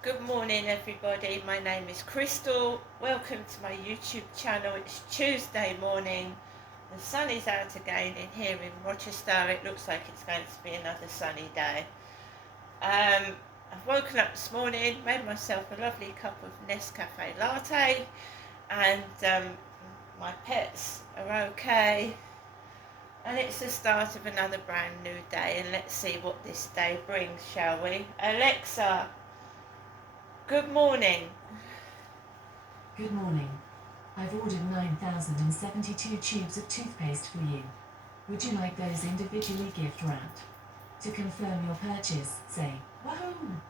Good morning everybody, my name is Crystal. Welcome to my YouTube channel. It's Tuesday morning. The sun is out again in here in Rochester. It looks like it's going to be another sunny day. I've woken up this morning, made myself a lovely cup of Nescafe latte, and my pets are okay. And it's the start of another brand new day, and let's see what this day brings, shall we? Alexa, good morning. Good morning. I've ordered 9,072 tubes of toothpaste for you. Would you like those individually gift wrapped? To confirm your purchase, say, wahoo!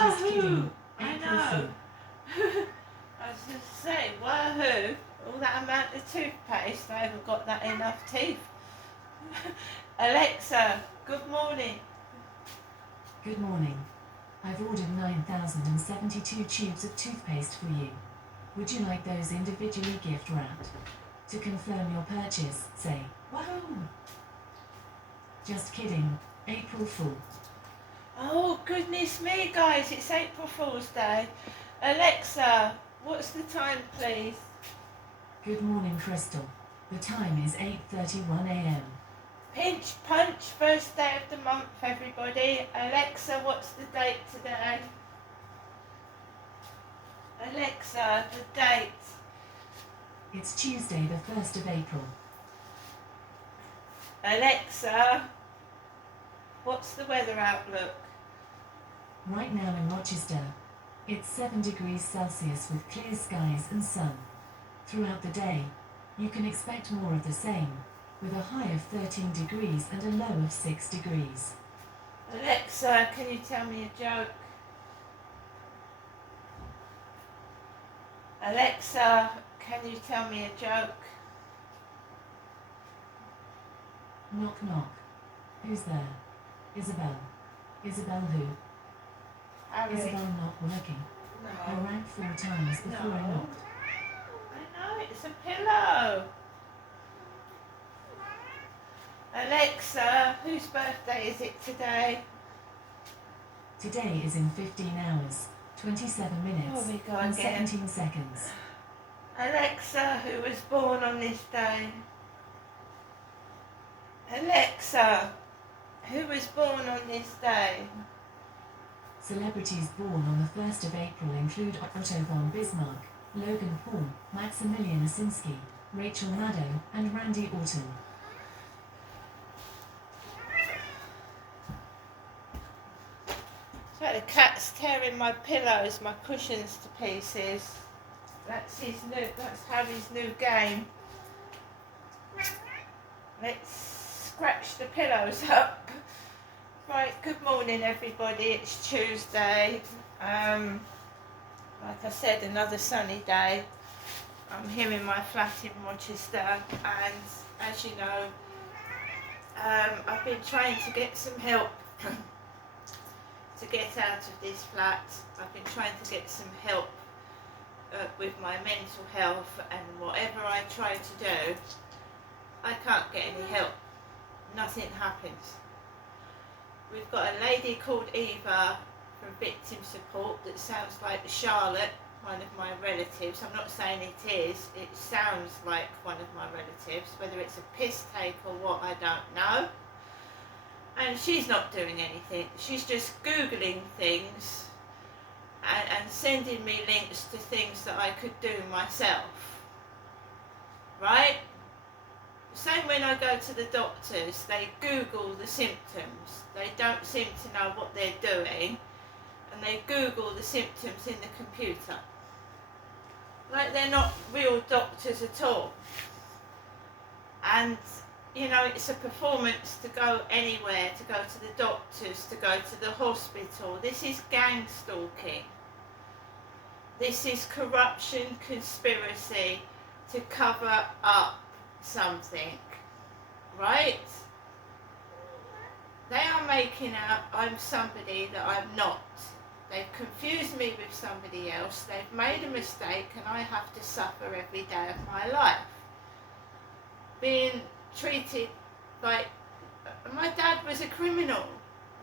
Just kidding. Wahoo! I April know. Fool. I was going to say, wahoo! All that amount of toothpaste, I haven't got that enough teeth. Alexa, good morning. Good morning. I've ordered 9,072 tubes of toothpaste for you. Would you like those individually gift wrapped? To confirm your purchase, say, wahoo! Just kidding. April Fool. Oh, goodness me, guys, it's April Fool's Day. Alexa, what's the time, please? Good morning, Crystal. The time is 8:31 a.m. Pinch punch, first day of the month, everybody. Alexa, what's the date today? Alexa, the date. It's Tuesday, the 1st of April. Alexa, what's the weather outlook? Right now in Rochester, it's 7 degrees Celsius with clear skies and sun. Throughout the day, you can expect more of the same, with a high of 13 degrees and a low of 6 degrees. Alexa, can you tell me a joke? Alexa, can you tell me a joke? Knock knock. Who's there? Isabel. Isabel who? Harry. Isabel not working. I No. rang 4 times before I No. knocked. I know, it's a pillow. Alexa, whose birthday is it today? Today is in 15 hours, 27 minutes, Oh, we go and again. 17 seconds. Alexa, who was born on this day? Alexa, who was born on this day? Celebrities born on the 1st of April include Otto von Bismarck, Logan Paul, Maximilian Osinski, Rachel Maddow, and Randy Orton. So the cat's tearing my pillows, my cushions to pieces. That's Harry's new game. Let's scratch the pillows up. Right, good morning everybody, it's Tuesday. Like I said, another sunny day. I'm here in my flat in Rochester, and as you know, I've been trying to get some help to get out of this flat. I've been trying to get some help with my mental health, and whatever I try to do, I can't get any help. Nothing happens. We've got a lady called Eva from Victim Support that sounds like Charlotte, one of my relatives. I'm not saying it is, it sounds like one of my relatives. Whether it's a piss take or what, I don't know. And she's not doing anything. She's just Googling things and sending me links to things that I could do myself. Right? Same when I go to the doctors, they Google the symptoms. They don't seem to know what they're doing, and they Google the symptoms in the computer. Like they're not real doctors at all. And you know, it's a performance to go anywhere, to go to the doctors, to go to the hospital. This is gang stalking. This is corruption, conspiracy to cover up something, right? They are making out I'm somebody that I'm not. They've confused me with somebody else. They've made a mistake, and I have to suffer every day of my life. Being treated like my dad was a criminal.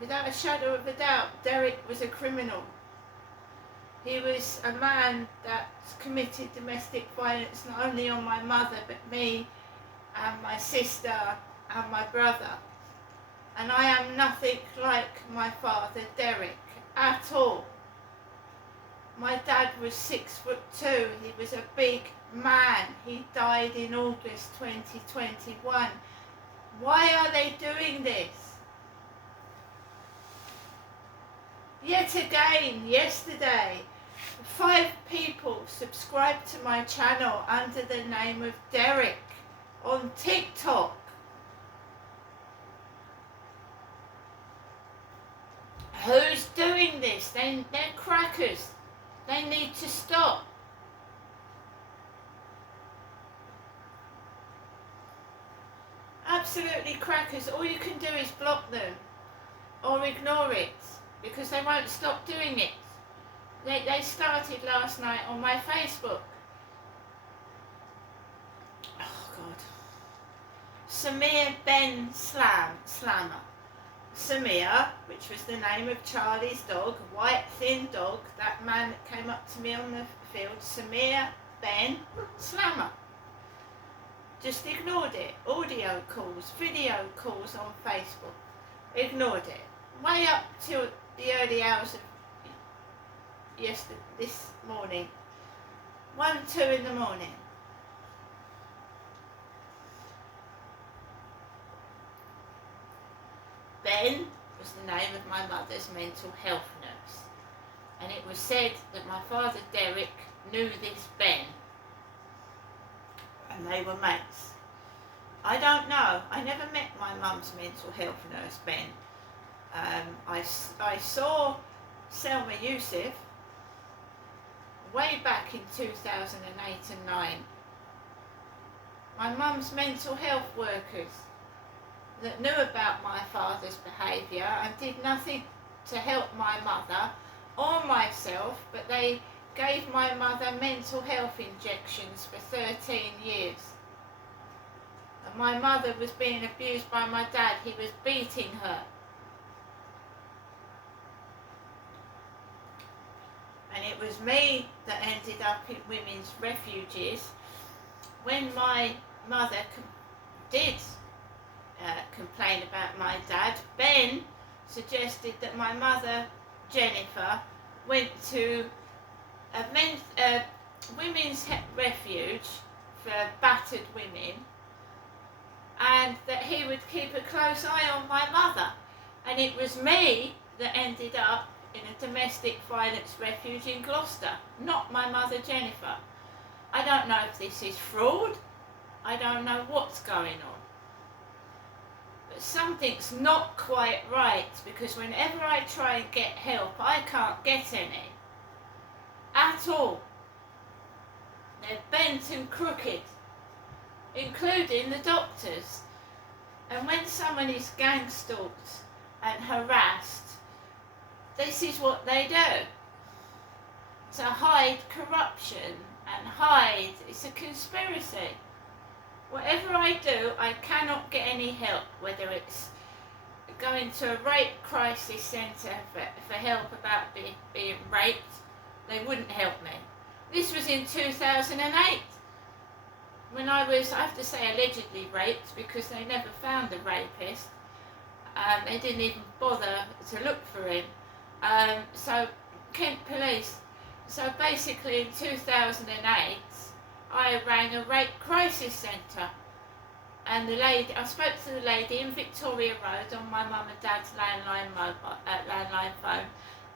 Without a shadow of a doubt, Derek was a criminal. He was a man that committed domestic violence not only on my mother but me and my sister and my brother. And I am nothing like my father Derek at all. My dad was 6'2". He was a big man. He died in August 2021. Why are they doing this? Yet again, yesterday, 5 people subscribed to my channel under the name of Derek on TikTok. Who's doing this? They're crackers. They need to stop. Absolutely crackers. All you can do is block them or ignore it because they won't stop doing it. They started last night on my Facebook. Oh God. Samir Ben Slammer. Samir, which was the name of Charlie's dog, white thin dog, that man that came up to me on the field, Samir Ben Slammer. Just ignored it. Audio calls, video calls on Facebook. Ignored it. Way up till the early hours of this morning. 1, 2 in the morning. Ben was the name of my mother's mental health nurse. And it was said that my father Derek knew this Ben. And they were mates. I don't know. I never met my mum's mental health nurse, Ben. I saw Selma Yusuf way back in 2008 and 9. My mum's mental health workers that knew about my father's behaviour and did nothing to help my mother or myself, but they gave my mother mental health injections for 13 years. And my mother was being abused by my dad. He was beating her. And it was me that ended up in women's refuges when my mother did complain about my dad. Ben suggested that my mother Jennifer went to a women's refuge for battered women, and that he would keep a close eye on my mother. And it was me that ended up in a domestic violence refuge in Gloucester, not my mother Jennifer. I don't know if this is fraud. I don't know what's going on. But something's not quite right, because whenever I try and get help, I can't get any. At all. They're bent and crooked, including the doctors. And when someone is gang stalked and harassed, this is what they do. To hide corruption and hide, it's a conspiracy. Whatever I do, I cannot get any help, whether it's going to a rape crisis centre for help about being raped. They wouldn't help me. This was in 2008, when I was, I have to say, allegedly raped, because they never found the rapist. They didn't even bother to look for him. So Kent Police. So basically in 2008, I rang a rape crisis centre, and I spoke to the lady in Victoria Road on my mum and dad's landline phone,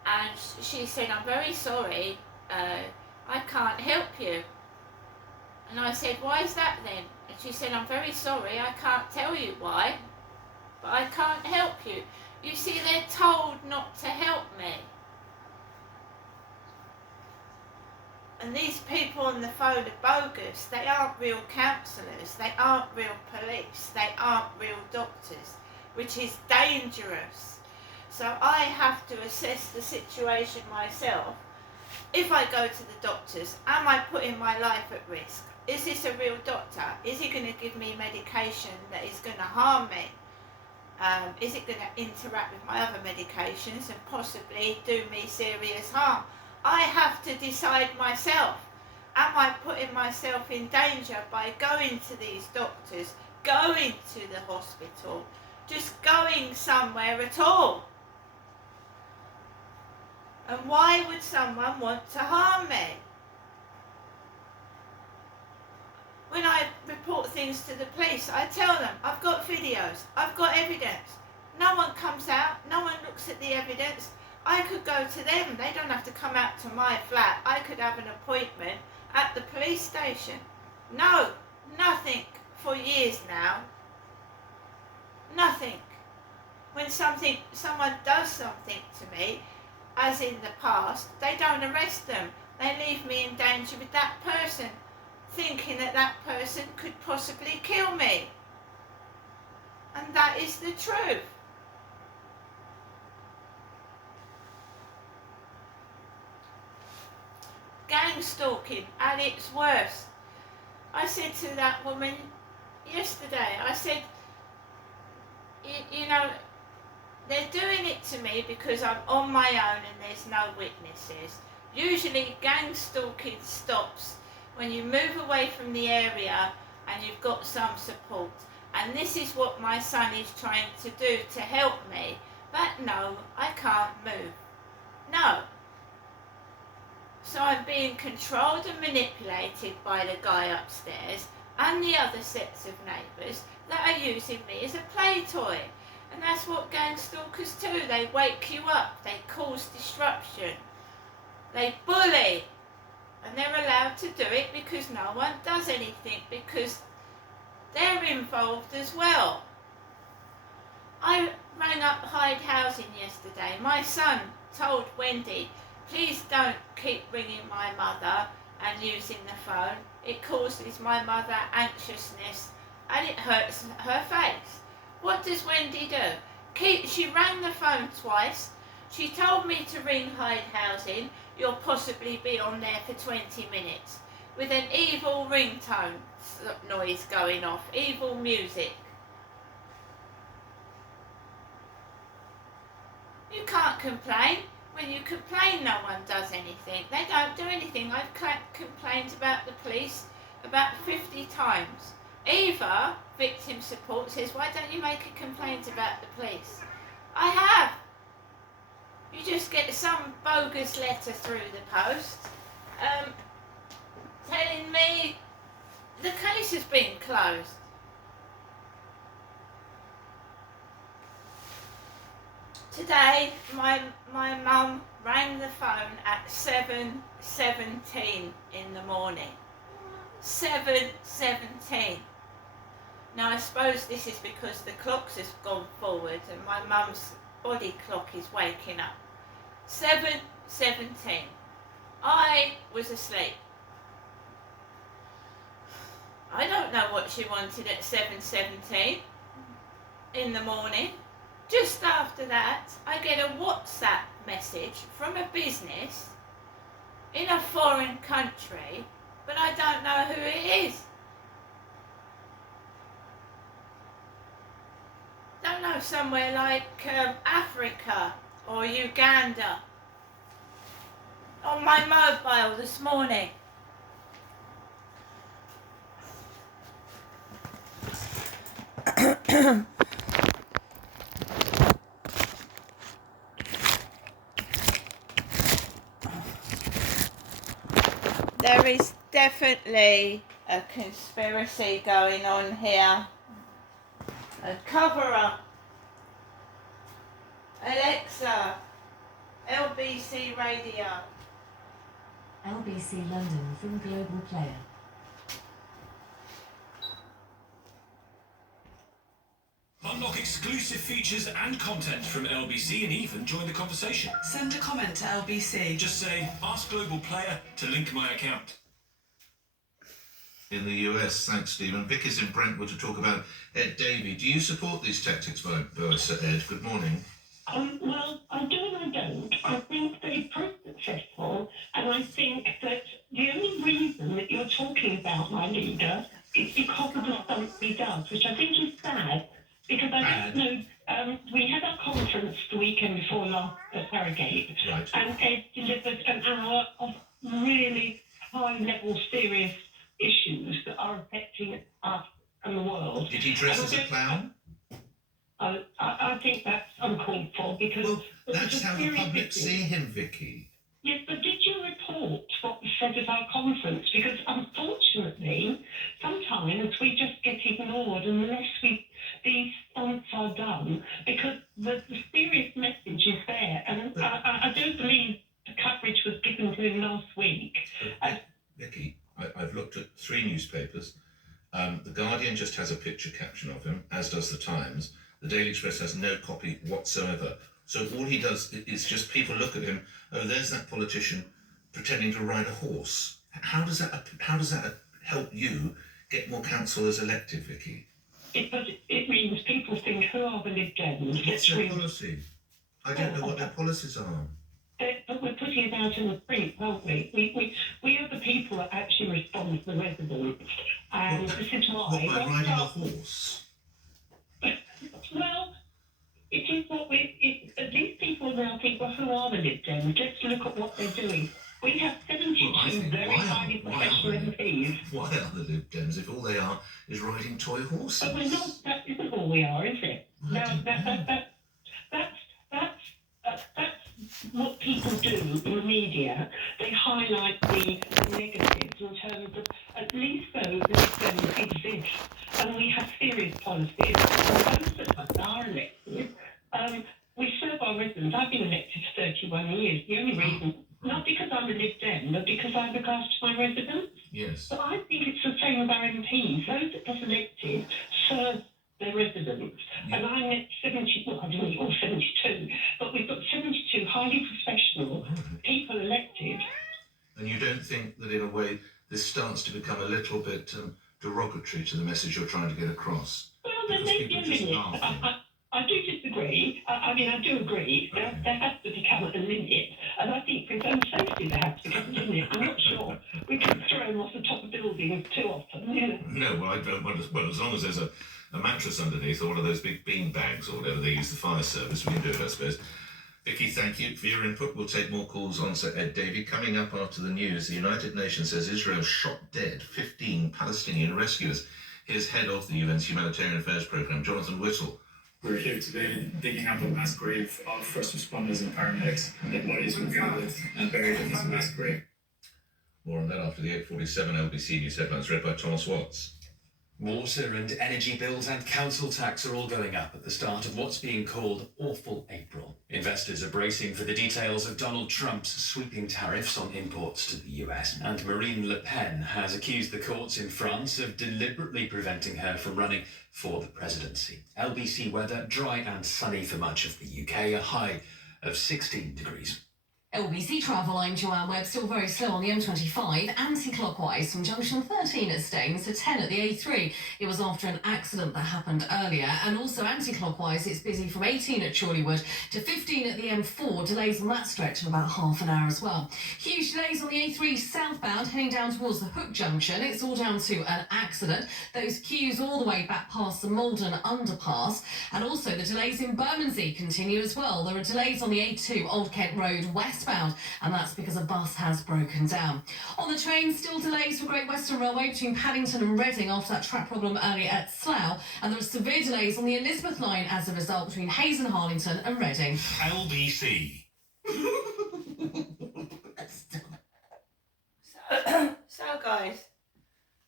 and she said, "I'm very sorry, I can't help you." And I said, "Why is that then?" And she said, "I'm very sorry, I can't tell you why, but I can't help you." You see, they're told not to help me. And these people on the phone are bogus. They aren't real counsellors. They aren't real police. They aren't real doctors, which is dangerous. So I have to assess the situation myself. If I go to the doctors, am I putting my life at risk? Is this a real doctor? Is he going to give me medication that is going to harm me? Is it going to interact with my other medications and possibly do me serious harm? I have to decide myself. Am I putting myself in danger by going to these doctors, going to the hospital, just going somewhere at all? And why would someone want to harm me? When I report things to the police, I tell them, I've got videos, I've got evidence. No one comes out, no one looks at the evidence. I could go to them, they don't have to come out to my flat. I could have an appointment at the police station. No, nothing for years now. Nothing. When someone does something to me, as in the past, they don't arrest them. They leave me in danger with that person, thinking that that person could possibly kill me. And that is the truth. Gang stalking at its worst. I said to that woman yesterday, I said, you know, they're doing it to me because I'm on my own and there's no witnesses. Usually gang stalking stops when you move away from the area and you've got some support. And this is what my son is trying to do to help me. But no, I can't move. No. So I'm being controlled and manipulated by the guy upstairs and the other sets of neighbours that are using me as a play toy. And that's what gang stalkers do. They wake you up, they cause disruption, they bully. And they're allowed to do it because no one does anything, because they're involved as well. I rang up Hyde Housing yesterday. My son told Wendy, please don't keep ringing my mother and using the phone. It causes my mother anxiousness and it hurts her face. What does Wendy do? She rang the phone twice. She told me to ring Hyde Housing. You'll possibly be on there for 20 minutes with an evil ringtone noise going off, evil music. You can't complain. When you complain, no one does anything. They don't do anything. I've complained about the police about 50 times. Eva, victim support, says, why don't you make a complaint about the police? I have. You just get some bogus letter through the post telling me the case has been closed. Today, my mum rang the phone at 7:17 in the morning. 7:17. Now I suppose this is because the clocks has gone forward and my mum's body clock is waking up. 7:17. I was asleep. I don't know what she wanted at 7:17 in the morning. Just after that, I get a WhatsApp message from a business in a foreign country, but I don't know who it is. Don't know, somewhere like Africa or Uganda. On my mobile this morning. There is definitely a conspiracy going on here. A cover-up. Alexa, LBC Radio. LBC London from Global Player. Unlock exclusive features and content from LBC and even join the conversation. Send a comment to LBC. Just say, ask Global Player to link my account. In the US, thanks Stephen. Vic is in Brentwood to talk about Ed Davey. Do you support these tactics by Sir Ed? Good morning. Well, I do and I don't. I think they proved successful, and I think that the only reason that you're talking about my leader is because of the stuff he does, which I think is sad, because I don't know weekend before last at Harrogate, Right. and Ed delivered an hour of really high-level, serious issues that are affecting us and the world. Did he dress as a clown? I think that's uncalled for because Well, it was that's a how the serious public issue. see him, Vicky. Yes, but did you report what was said at our conference? Because unfortunately, sometimes we just get ignored unless these stunts are done, because the serious message is there. And I don't believe the coverage was given to him last week. Vicky, I've looked at 3 newspapers. The Guardian just has a picture caption of him, as does the Times. The Daily Express has no copy whatsoever. So all he does is just people look at him. Oh, there's that politician pretending to ride a horse. How does that help you get more councillors elected, Vicky? It means people think, who are the Lib Dems? What's their policy? I don't know what their policies are. But we're putting it out in the street, aren't we? We are the people that actually respond to the residents. And this is why. What, by riding a horse? Well, it is what at least people now think, well, who are the Lib Dems? Let's look at what they're doing. We have 72 very highly professional MPs. Why are the Lib Dems if all they are is riding toy horses? But we're not, that isn't all we are, is it? That's what people do in the media. They highlight the negatives in terms of, at least those that exist. And we have serious policies. And those that are elected, we serve our residents. I've been elected for 31 years. The only reason, not because I'm a Lib Dem, but because I look after my residents. Yes. But I think it's the same with our MPs. Those that get elected serve their residents. Yeah. And I'm at 70, well, I don't know, or 72, but we've got 72 highly professional people elected. And you don't think that in a way this starts to become a little bit derogatory to the message you're trying to get across? Well, there may be a limit. I do disagree. I mean, I do agree. There has to become a limit. And I think for his own safety there has to become a limit. I'm not sure we can throw him off the top of buildings too often, you know. No, well, I don't want to. Well, as long as there's a mattress underneath or one of those big bean bags or whatever they use the fire service, we can do it, I suppose. Vicky, thank you for your input. We'll take more calls on Sir Ed Davey. Coming up after the news, the United Nations says Israel shot dead 15 Palestinian rescuers. Here's head of the UN's Humanitarian Affairs Programme, Jonathan Whittle. We're here today digging up a mass grave of first responders and paramedics. Their bodies were found and buried in this mass grave. More on that after the 8:47 LBC News headlines read by Thomas Watts. Water and energy bills and council tax are all going up at the start of what's being called Awful April. Investors are bracing for the details of Donald Trump's sweeping tariffs on imports to the US. And Marine Le Pen has accused the courts in France of deliberately preventing her from running for the presidency. LBC weather, dry and sunny for much of the UK, a high of 16 degrees. LBC Travel, I'm Joanne Webb, still very slow on the M25, anti-clockwise from junction 13 at Staines to 10 at the A3. It was after an accident that happened earlier, and also anti-clockwise, it's busy from 18 at Chorleywood to 15 at the M4, delays on that stretch of about half an hour as well. Huge delays on the A3 southbound, heading down towards the Hook junction. It's all down to an accident. Those queues all the way back past the Malden underpass, and also the delays in Bermondsey continue as well. There are delays on the A2 Old Kent Road westbound, and that's because a bus has broken down. On the train, still delays for Great Western Railway between Paddington and Reading after that track problem earlier at Slough, and there are severe delays on the Elizabeth line as a result between Hayes and Harlington and Reading. LBC. So guys,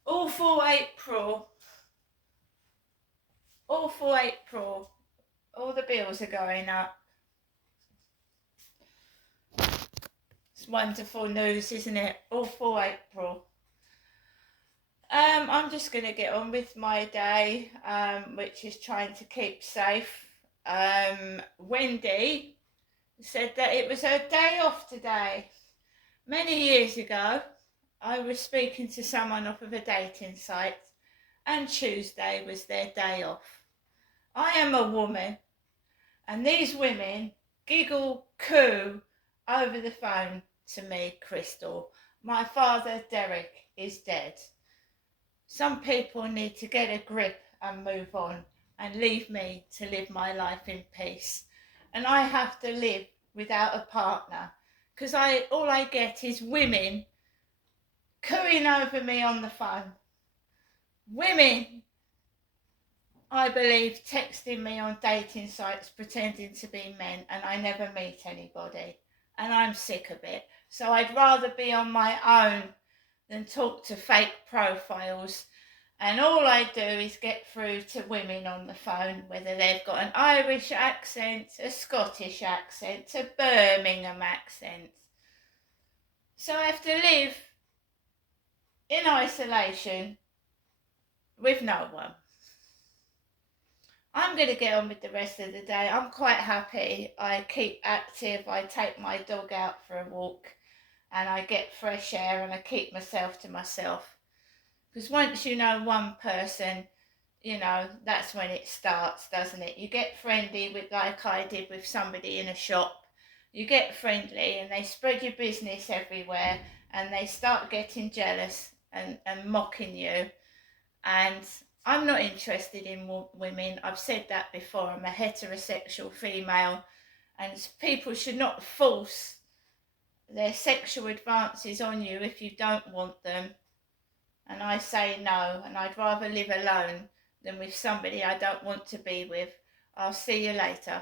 Awful April, all the bills are going up. It's wonderful news, isn't it? Awful April. I'm just going to get on with my day, which is trying to keep safe. Wendy said that it was her day off today. Many years ago, I was speaking to someone off of a dating site, and Tuesday was their day off. I am a woman, and these women giggle, coo over the phone to me, Crystal. My father, Derek, is dead. Some people need to get a grip and move on and leave me to live my life in peace. and I have to live without a partner, because all I get is women cooing over me on the phone. Women, I believe, texting me on dating sites pretending to be men, and I never meet anybody, and I'm sick of it. So I'd rather be on my own than talk to fake profiles. And all I do is get through to women on the phone, whether they've got an Irish accent, a Scottish accent, a Birmingham accent. So I have to live in isolation with no one. I'm going to get on with the rest of the day. I'm quite happy. I keep active. I take my dog out for a walk and I get fresh air and I keep myself to myself. Because once you know one person, you know, that's when it starts, doesn't it? You get friendly with, like I did with somebody in a shop. You get friendly and they spread your business everywhere and they start getting jealous and mocking you. And I'm not interested in women. I've said that before. I'm a heterosexual female, and people should not force their sexual advances on you if you don't want them. And I say no, and I'd rather live alone than with somebody I don't want to be with. I'll see you later.